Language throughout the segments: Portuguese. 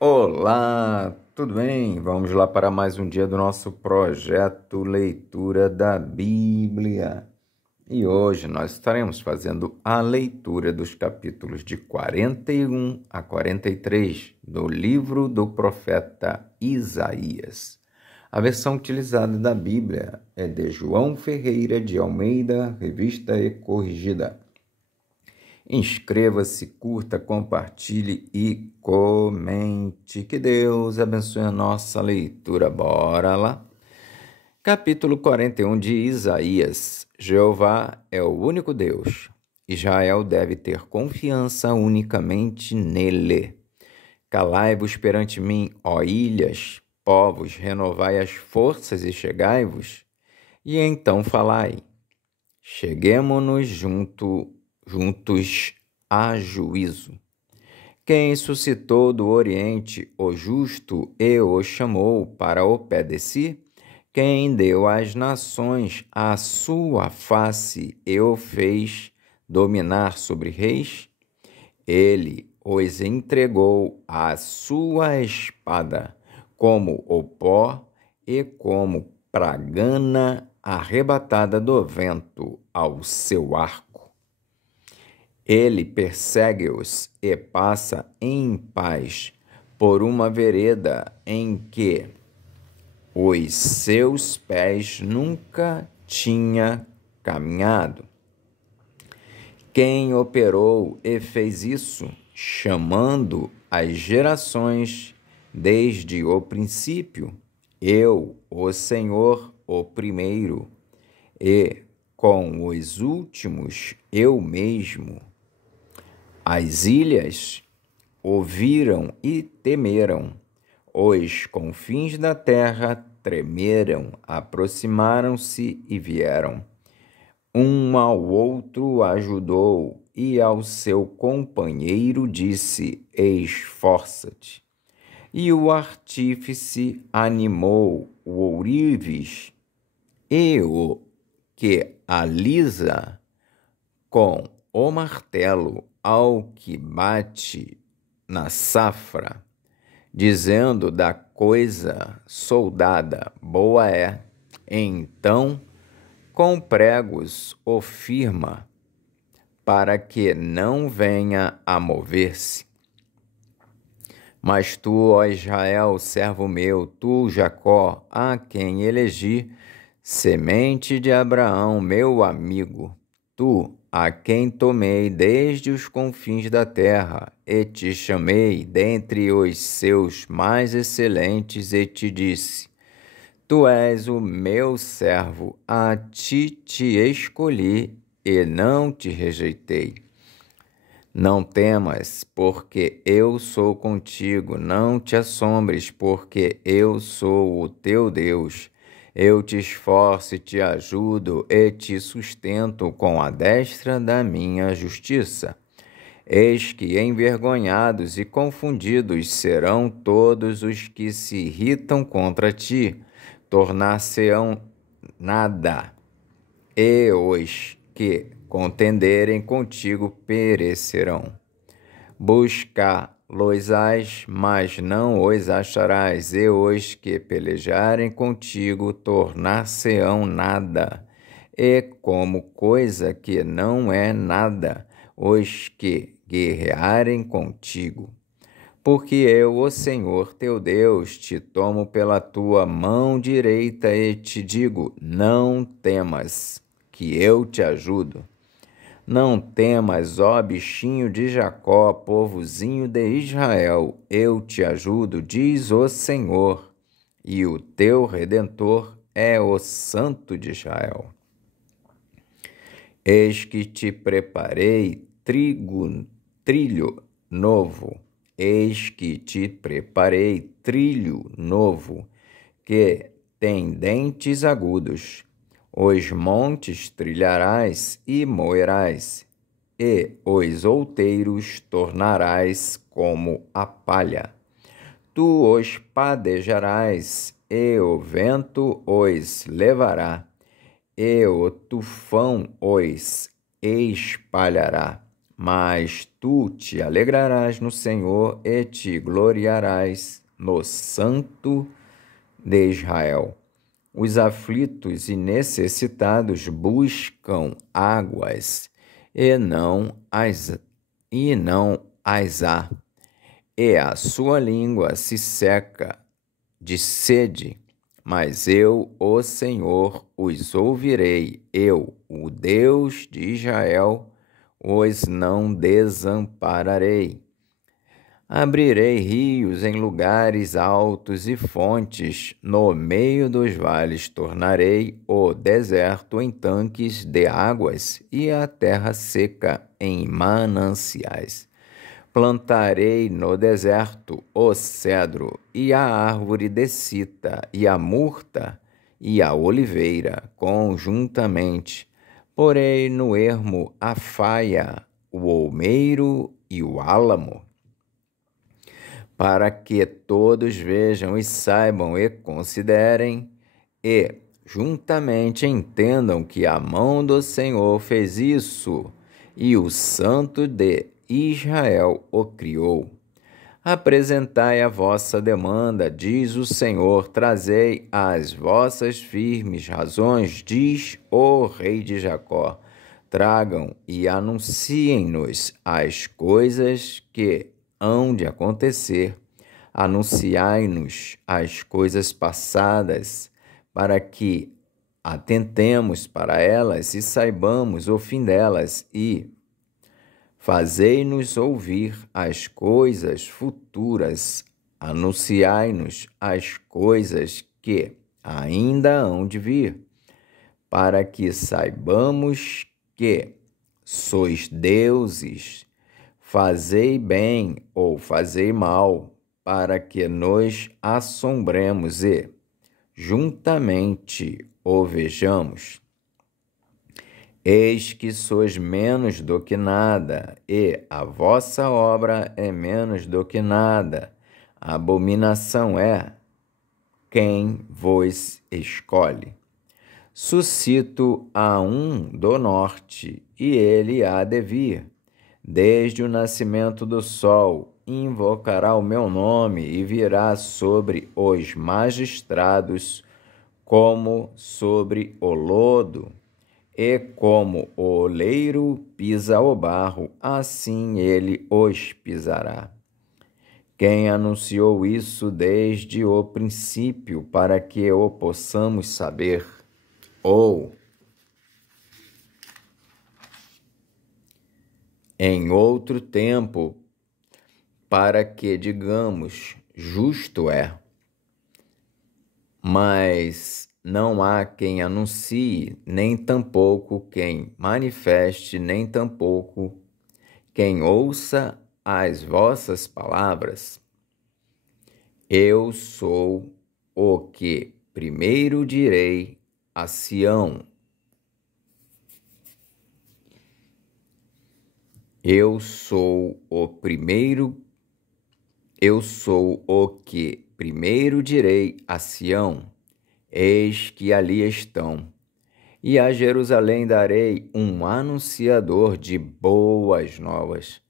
Olá, tudo bem? Vamos lá para mais um dia do nosso projeto Leitura da Bíblia. E hoje nós estaremos fazendo a leitura dos capítulos de 41 a 43 do livro do profeta Isaías. A versão utilizada da Bíblia é de João Ferreira de Almeida, revista e corrigida. Inscreva-se, curta, compartilhe e comente. Que Deus abençoe a nossa leitura. Bora lá. Capítulo 41 de Isaías. Jeová é o único Deus. Israel deve ter confiança unicamente nele. Calai-vos perante mim, ó ilhas, povos, renovai as forças e chegai-vos, e então falai. Cheguemo-nos juntos a juízo. Quem suscitou do Oriente o justo e o chamou para o pé de si? Quem deu às nações a sua face e o fez dominar sobre reis? Ele os entregou à sua espada, como o pó e como pragana arrebatada do vento ao seu arco. Ele persegue-os e passa em paz por uma vereda em que os seus pés nunca tinham caminhado. Quem operou e fez isso, chamando as gerações desde o princípio? Eu, o Senhor, o primeiro, e com os últimos eu mesmo. As ilhas ouviram e temeram, os confins da terra tremeram, aproximaram-se e vieram. Um ao outro ajudou, e ao seu companheiro disse: esforça-te. E o artífice animou o ourives, e o que alisa com o martelo ao que bate na safra, dizendo da coisa soldada boa é, então com pregos o firma, para que não venha a mover-se. Mas tu, ó Israel, servo meu, tu, Jacó, a quem elegi, semente de Abraão, meu amigo, tu, a quem tomei desde os confins da terra, e te chamei dentre os seus mais excelentes, e te disse: tu és o meu servo, a ti te escolhi e não te rejeitei. Não temas, porque eu sou contigo, não te assombres, porque eu sou o teu Deus. Eu te esforço e te ajudo e te sustento com a destra da minha justiça. Eis que envergonhados e confundidos serão todos os que se irritam contra ti, tornar-se-ão nada, e os que contenderem contigo perecerão. Buscar-los-ás, mas não os acharás, e os que pelejarem contigo tornar-se-ão nada, e como coisa que não é nada, os que guerrearem contigo. Porque eu, o Senhor teu Deus, te tomo pela tua mão direita e te digo: não temas, que eu te ajudo. Não temas, ó bichinho de Jacó, povozinho de Israel, eu te ajudo, diz o Senhor, e o teu Redentor é o Santo de Israel. Eis que te preparei trilho novo. Eis que te preparei trilho novo, que tem dentes agudos. Os montes trilharás e moerás, e os outeiros tornarás como a palha. Tu os padejarás, e o vento os levará, e o tufão os espalhará. Mas tu te alegrarás no Senhor e te gloriarás no Santo de Israel. Os aflitos e necessitados buscam águas, e não as há, e a sua língua se seca de sede. Mas eu, o Senhor, os ouvirei, eu, o Deus de Israel, os não desampararei. Abrirei rios em lugares altos e fontes no meio dos vales, tornarei o deserto em tanques de águas e a terra seca em mananciais. Plantarei no deserto o cedro e a árvore de sita e a murta e a oliveira conjuntamente. Porei no ermo a faia, o olmeiro e o álamo, para que todos vejam e saibam e considerem e juntamente entendam que a mão do Senhor fez isso e o Santo de Israel o criou. Apresentai a vossa demanda, diz o Senhor, trazei as vossas firmes razões, diz o Rei de Jacó. Tragam e anunciem-nos as coisas que hão de acontecer. Anunciai-nos as coisas passadas, para que atentemos para elas e saibamos o fim delas, e fazei-nos ouvir as coisas futuras, anunciai-nos as coisas que ainda hão de vir, para que saibamos que sois deuses. Fazei bem ou fazei mal, para que nos assombremos e juntamente o vejamos. Eis que sois menos do que nada, e a vossa obra é menos do que nada. A abominação é quem vos escolhe. Suscito a um do norte, e ele há de vir. Desde o nascimento do sol, invocará o meu nome e virá sobre os magistrados como sobre o lodo. E como o oleiro pisa o barro, assim ele os pisará. Quem anunciou isso desde o princípio, para que o possamos saber? Ou, em outro tempo, para que digamos, justo é. Mas não há quem anuncie, nem tampouco quem manifeste, nem tampouco quem ouça as vossas palavras. Eu sou o que primeiro direi a Sião. Eu sou o que primeiro direi a Sião, eis que ali estão. E a Jerusalém darei um anunciador de boas novas.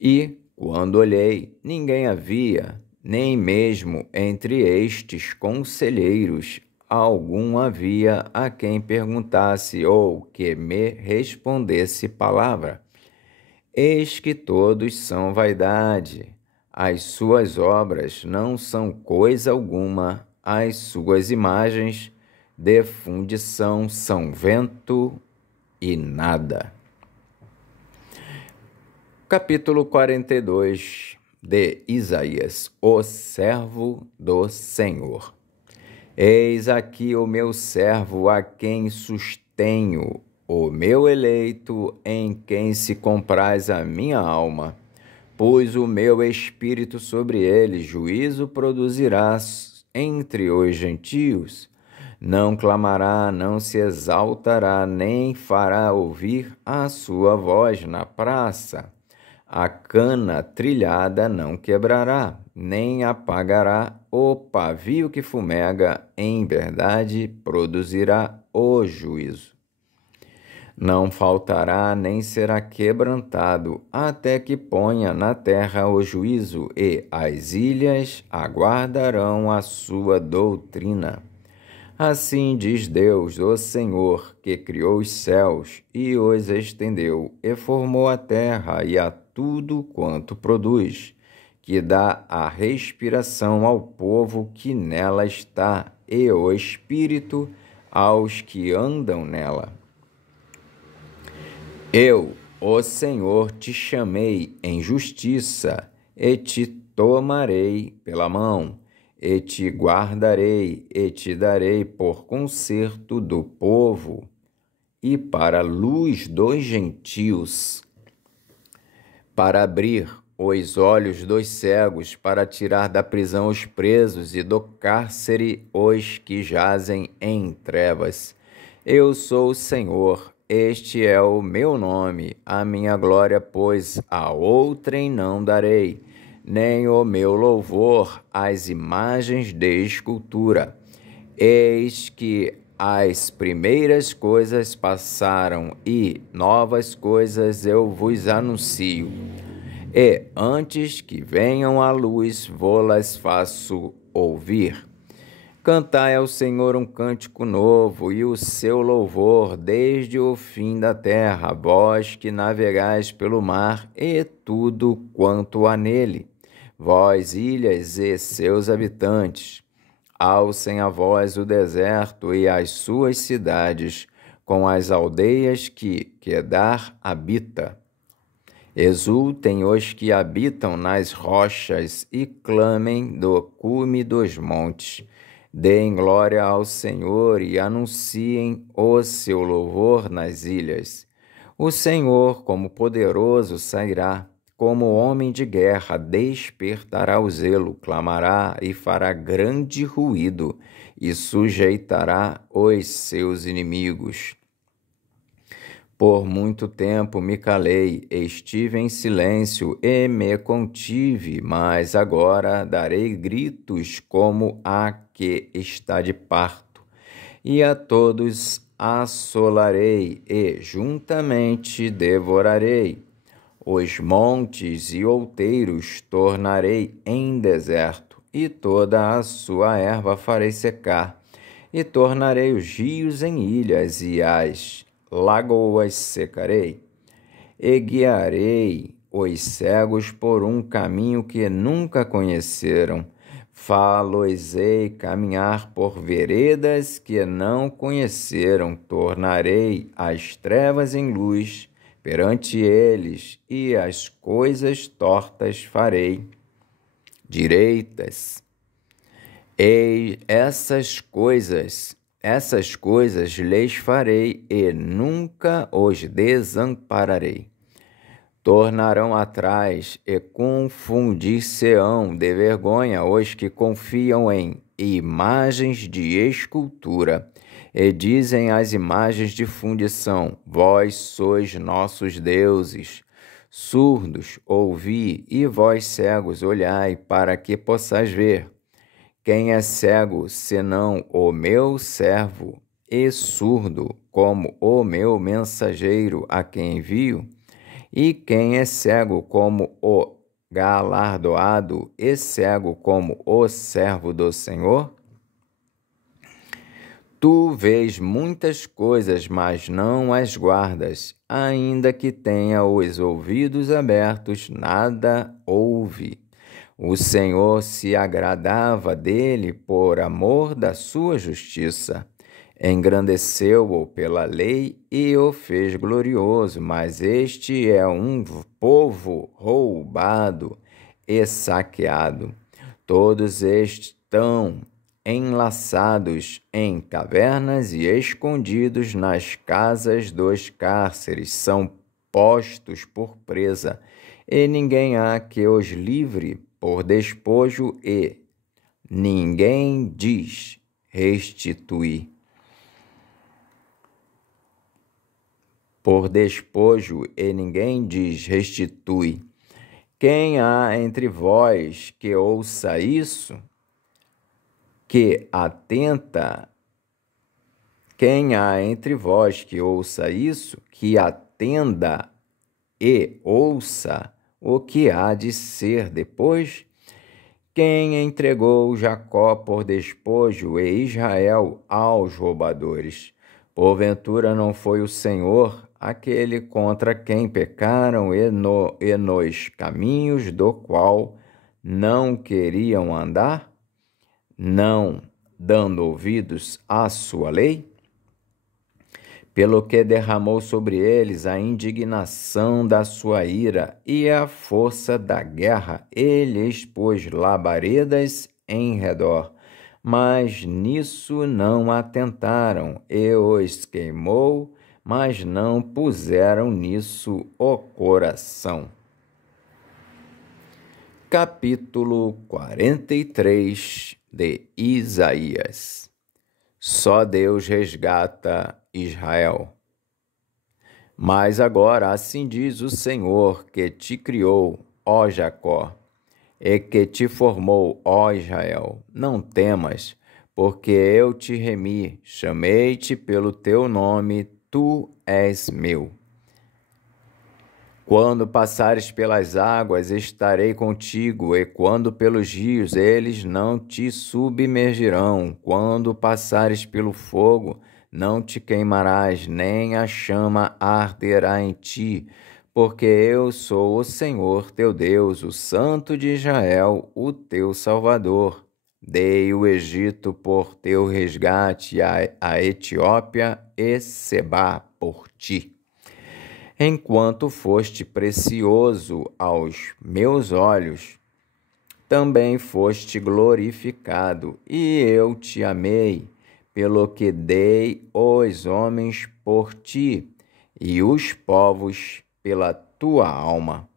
E, quando olhei, ninguém havia, nem mesmo entre estes conselheiros algum havia a quem perguntasse ou que me respondesse palavra. Eis que todos são vaidade, as suas obras não são coisa alguma, as suas imagens de fundição são vento e nada. Capítulo 42 de Isaías, o servo do Senhor. Eis aqui o meu servo, a quem sustenho, o meu eleito, em quem se compraz a minha alma. Pus o meu espírito sobre ele, juízo produzirá entre os gentios. Não clamará, não se exaltará, nem fará ouvir a sua voz na praça. A cana trilhada não quebrará, nem apagará o pavio que fumega, em verdade produzirá o juízo. Não faltará nem será quebrantado, até que ponha na terra o juízo, e as ilhas aguardarão a sua doutrina. Assim diz Deus, o Senhor, que criou os céus e os estendeu, e formou a terra e a tudo quanto produz, que dá a respiração ao povo que nela está, e o espírito aos que andam nela. Eu, o Senhor, te chamei em justiça, e te tomarei pela mão, e te guardarei, e te darei por conserto do povo, e para a luz dos gentios, para abrir os olhos dos cegos, para tirar da prisão os presos e do cárcere os que jazem em trevas. Eu sou o Senhor, este é o meu nome, a minha glória, pois a outrem não darei, nem o meu louvor às imagens de escultura. Eis que as primeiras coisas passaram, e novas coisas eu vos anuncio. E antes que venham à luz, vô-las faço ouvir. Cantai ao Senhor um cântico novo, e o seu louvor desde o fim da terra, vós que navegais pelo mar, e tudo quanto há nele, vós ilhas e seus habitantes. Alcem a voz o deserto e as suas cidades, com as aldeias que Quedar habita. Exultem os que habitam nas rochas e clamem do cume dos montes. Deem glória ao Senhor e anunciem o seu louvor nas ilhas. O Senhor, como poderoso, sairá, como homem de guerra, despertará o zelo, clamará e fará grande ruído, e sujeitará os seus inimigos. Por muito tempo me calei, estive em silêncio e me contive, mas agora darei gritos como a que está de parto, e a todos assolarei e juntamente devorarei. Os montes e outeiros tornarei em deserto, e toda a sua erva farei secar, e tornarei os rios em ilhas, e as lagoas secarei, e guiarei os cegos por um caminho que nunca conheceram. Fá-los-ei caminhar por veredas que não conheceram. Tornarei as trevas em luz perante eles, e as coisas tortas farei direitas. E essas coisas lhes farei, e nunca os desampararei. Tornarão atrás e confundir-se-ão de vergonha os que confiam em imagens de escultura, e dizem às imagens de fundição: vós sois nossos deuses. Surdos, ouvi, e vós cegos, olhai, para que possais ver. Quem é cego, senão o meu servo, e surdo, como o meu mensageiro a quem envio? E quem é cego como o galardoado, e cego como o servo do Senhor? Tu vês muitas coisas, mas não as guardas. Ainda que tenha os ouvidos abertos, nada ouve. O Senhor se agradava dele por amor da sua justiça. Engrandeceu-o pela lei e o fez glorioso, mas este é um povo roubado e saqueado. Todos estão enlaçados em cavernas e escondidos nas casas dos cárceres, são postos por presa, e ninguém há que os livre por despojo, e ninguém diz restituir. Por despojo, e ninguém diz restitui. Quem há entre vós que ouça isso, que atenta Quem há entre vós que ouça isso, que atenda e ouça o que há de ser depois? Quem entregou Jacó por despojo e Israel aos roubadores? Porventura não foi o Senhor aquele contra quem pecaram e nos caminhos do qual não queriam andar, não dando ouvidos à sua lei? Pelo que derramou sobre eles a indignação da sua ira e a força da guerra, ele expôs labaredas em redor, mas nisso não atentaram, e os queimou, mas não puseram nisso o coração. Capítulo 43 de Isaías. Só Deus resgata Israel. Mas agora assim diz o Senhor que te criou, ó Jacó, e que te formou, ó Israel. Não temas, porque eu te remi, chamei-te pelo teu nome, tu és meu. Quando passares pelas águas, estarei contigo, e quando pelos rios, eles não te submergirão. Quando passares pelo fogo, não te queimarás, nem a chama arderá em ti, porque eu sou o Senhor teu Deus, o Santo de Israel, o teu Salvador. Dei o Egito por teu resgate, a Etiópia e Sebá por ti. Enquanto foste precioso aos meus olhos, também foste glorificado, e eu te amei, pelo que dei os homens por ti, e os povos pela tua alma.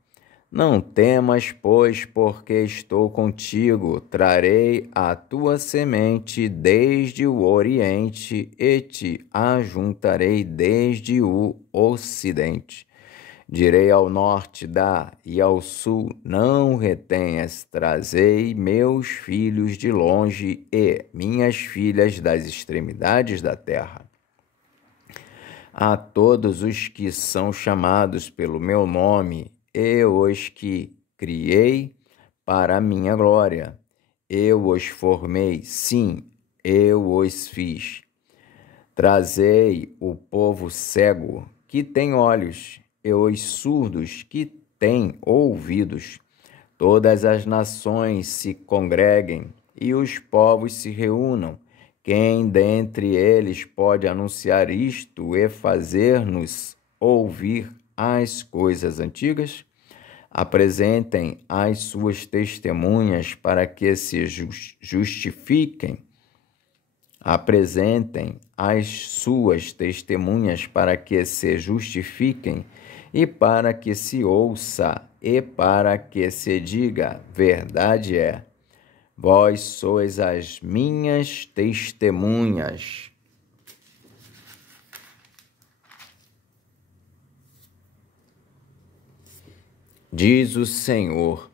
Não temas, pois, porque estou contigo, trarei a tua semente desde o oriente e te ajuntarei desde o ocidente. Direi ao norte, dá, e ao sul, não retenhas, trazei meus filhos de longe e minhas filhas das extremidades da terra. A todos os que são chamados pelo meu nome, e os que criei para a minha glória. Eu os formei, sim, eu os fiz. Trazei o povo cego que tem olhos, e os surdos que têm ouvidos. Todas as nações se congreguem, e os povos se reúnam. Quem dentre eles pode anunciar isto e fazer-nos ouvir as coisas antigas? Apresentem as suas testemunhas para que se justifiquem. Apresentem as suas testemunhas para que se justifiquem e para que se ouça e para que se diga: verdade é. Vós sois as minhas testemunhas. Diz o Senhor,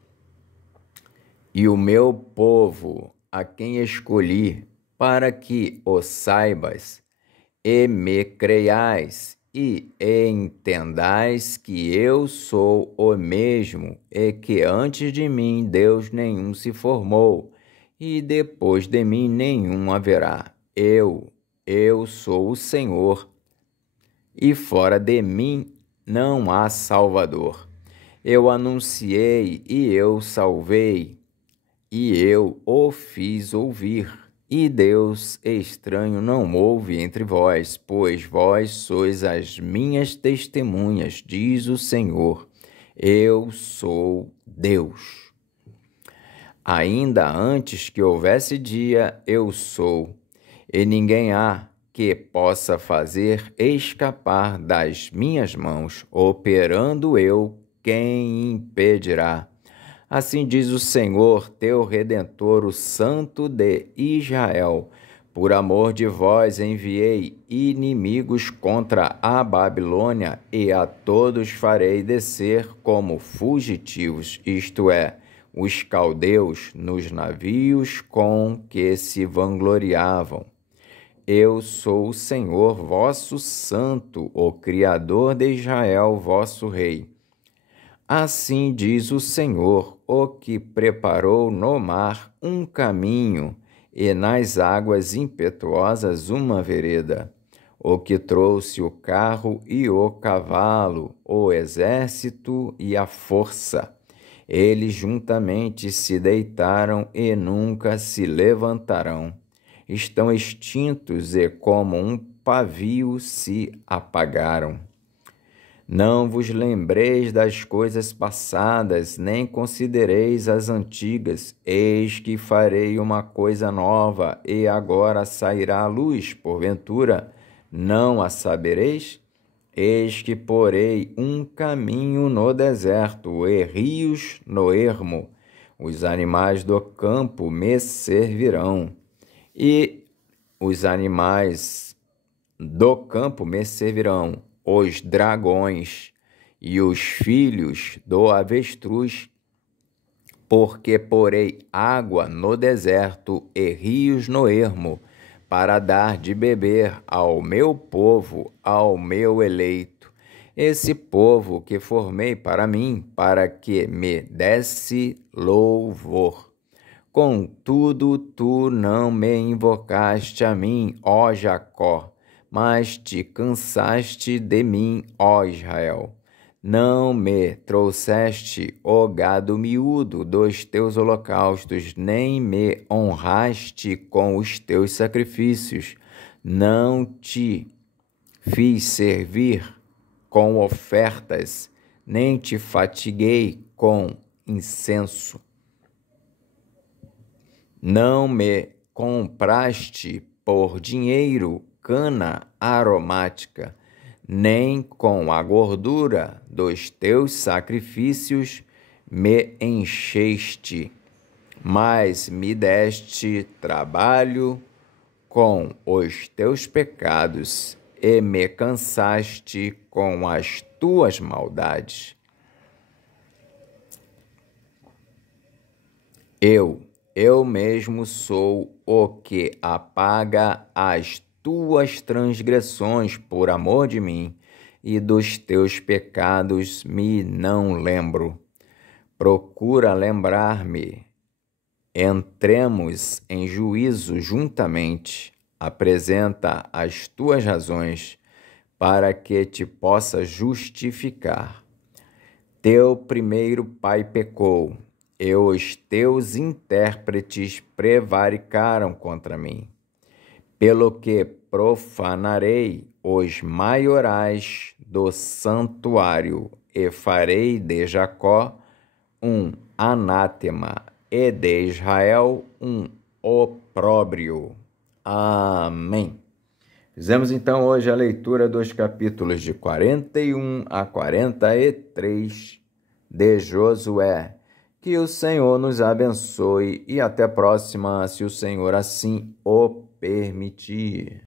e o meu povo, a quem escolhi, para que o saibas, e me creiais, e entendais que eu sou o mesmo, e que antes de mim Deus nenhum se formou, e depois de mim nenhum haverá. Eu sou o Senhor, e fora de mim não há Salvador. Eu anunciei e eu salvei, e eu o fiz ouvir. E Deus estranho não houve entre vós, pois vós sois as minhas testemunhas, diz o Senhor. Eu sou Deus. Ainda antes que houvesse dia, eu sou, e ninguém há que possa fazer escapar das minhas mãos. Operando eu, quem impedirá? Assim diz o Senhor, teu Redentor, o Santo de Israel. Por amor de vós enviei inimigos contra a Babilônia, e a todos farei descer como fugitivos, isto é, os caldeus nos navios com que se vangloriavam. eu sou o Senhor vosso santo, o Criador de Israel, vosso rei. Assim diz o Senhor, o que preparou no mar um caminho e nas águas impetuosas uma vereda, o que trouxe o carro e o cavalo, o exército e a força. Eles juntamente se deitaram e nunca se levantarão. Estão extintos e como um pavio se apagaram. Não vos lembreis das coisas passadas, nem considereis as antigas. Eis que farei uma coisa nova, e agora sairá a luz, porventura, não a sabereis? Eis que porei um caminho no deserto, e rios no ermo. Os animais do campo me servirão, e os animais do campo me servirão, os dragões e os filhos do avestruz, porque porei água no deserto e rios no ermo, para dar de beber ao meu povo, ao meu eleito, esse povo que formei para mim, para que me desse louvor. Contudo, tu não me invocaste a mim, ó Jacó, mas te cansaste de mim, ó Israel. Não me trouxeste o gado miúdo dos teus holocaustos, nem me honraste com os teus sacrifícios. Não te fiz servir com ofertas, nem te fatiguei com incenso. Não me compraste por dinheiro cana aromática, nem com a gordura dos teus sacrifícios me encheste, mas me deste trabalho com os teus pecados e me cansaste com as tuas maldades. Eu mesmo sou o que apaga as tuas transgressões por amor de mim, e dos teus pecados me não lembro. Procura lembrar-me. Entremos em juízo juntamente. Apresenta as tuas razões, para que te possa justificar. Teu primeiro pai pecou, e os teus intérpretes prevaricaram contra mim. Pelo que profanarei os maiorais do santuário, e farei de Jacó um anátema, e de Israel um opróbrio. Amém. Fizemos então hoje a leitura dos capítulos de 41 a 43 de Josué. Que o Senhor nos abençoe e até a próxima, se o Senhor assim o permitir.